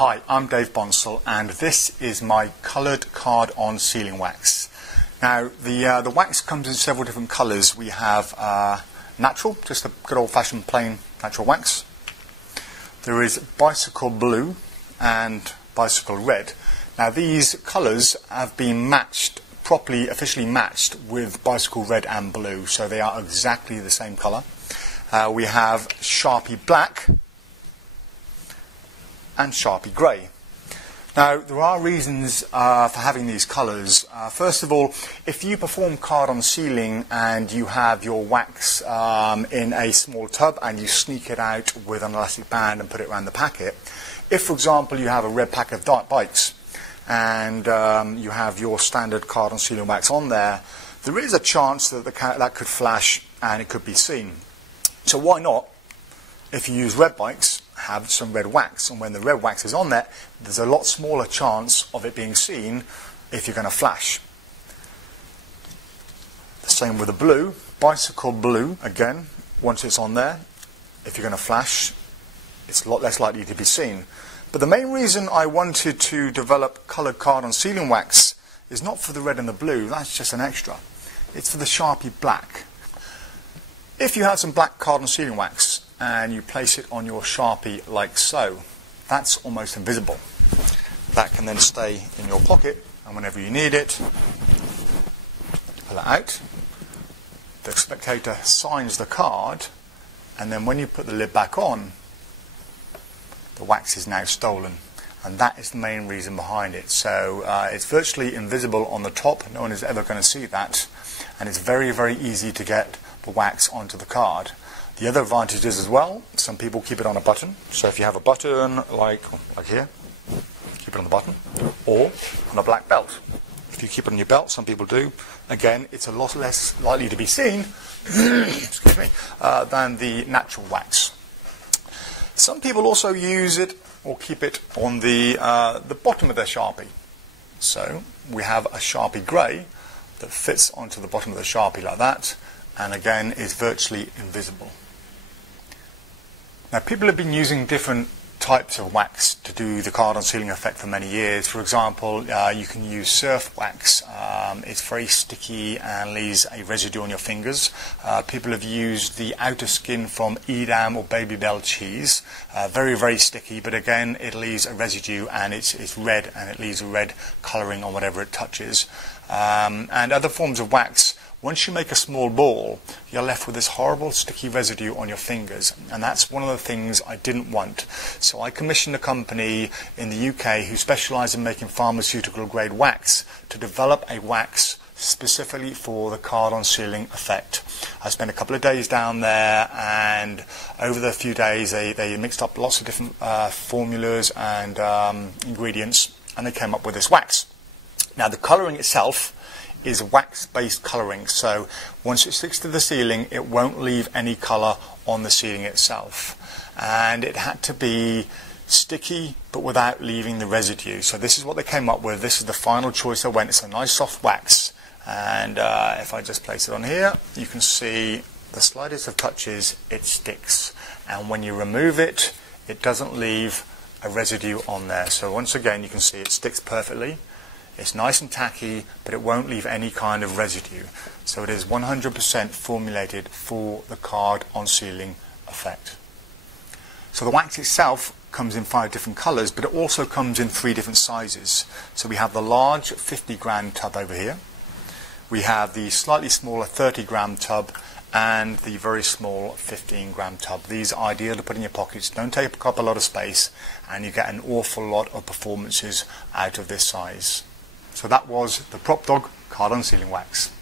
Hi, I'm Dave Bonsall and this is my coloured card on sealing wax. Now the wax comes in several different colours. We have natural, just a good old-fashioned plain natural wax. There is bicycle blue and bicycle red. Now these colours have been matched, properly, officially matched with bicycle red and blue, so they are exactly the same colour. We have Sharpie black and Sharpie grey. Now there are reasons for having these colours. First of all, if you perform card on sealing and you have your wax in a small tub and you sneak it out with an elastic band and put it around the packet, if for example you have a red pack of dart bikes and you have your standard card on sealing wax on there, there is a chance that that could flash and it could be seen. So why not, if you use red bikes, have some red wax, and when the red wax is on there, there's a lot smaller chance of it being seen if you're going to flash. The same with the blue, bicycle blue, again, once it's on there, if you're going to flash, it's a lot less likely to be seen. But the main reason I wanted to develop coloured card on sealing wax is not for the red and the blue, that's just an extra. It's for the Sharpie black. If you have some black card on sealing wax and you place it on your Sharpie like so, that's almost invisible. That can then stay in your pocket, and whenever you need it, pull it out. The spectator signs the card, and then when you put the lid back on, the wax is now stolen. And that is the main reason behind it. So it's virtually invisible on the top, no one is ever going to see that, and it's very, very easy to get the wax onto the card. The other advantages as well, some people keep it on a button. So if you have a button like here, keep it on the button, or on a black belt. If you keep it on your belt, some people do, again, it's a lot less likely to be seen excuse me, than the natural wax. Some people also use it or keep it on the bottom of their Sharpie. So we have a Sharpie grey that fits onto the bottom of the Sharpie like that, and again is virtually invisible. Now people have been using different types of wax to do the card on sealing effect for many years. For example, you can use surf wax. It's very sticky and leaves a residue on your fingers. People have used the outer skin from Edam or Babybel cheese. Very, very sticky, but again it leaves a residue and it's red, and it leaves a red colouring on whatever it touches. And other forms of wax, once you make a small ball, you're left with this horrible sticky residue on your fingers, and that's one of the things I didn't want. So I commissioned a company in the UK who specialise in making pharmaceutical grade wax to develop a wax specifically for the card on sealing effect. I spent a couple of days down there, and over the few days they mixed up lots of different formulas and ingredients, and they came up with this wax. Now the colouring itself is wax-based colouring, so once it sticks to the sealing it won't leave any colour on the sealing itself, and it had to be sticky but without leaving the residue. So this is what they came up with. This is the final choice I went. It's a nice soft wax, and if I just place it on here, you can see the slightest of touches it sticks, and when you remove it, it doesn't leave a residue on there. So once again you can see it sticks perfectly. It's nice and tacky, but it won't leave any kind of residue. So it is 100% formulated for the card on sealing effect. So the wax itself comes in 5 different colours, but it also comes in 3 different sizes. So we have the large 50-gram tub over here. We have the slightly smaller 30-gram tub and the very small 15-gram tub. These are ideal to put in your pockets, don't take up a lot of space, and you get an awful lot of performances out of this size. So that was the Prop Dog card on sealing wax.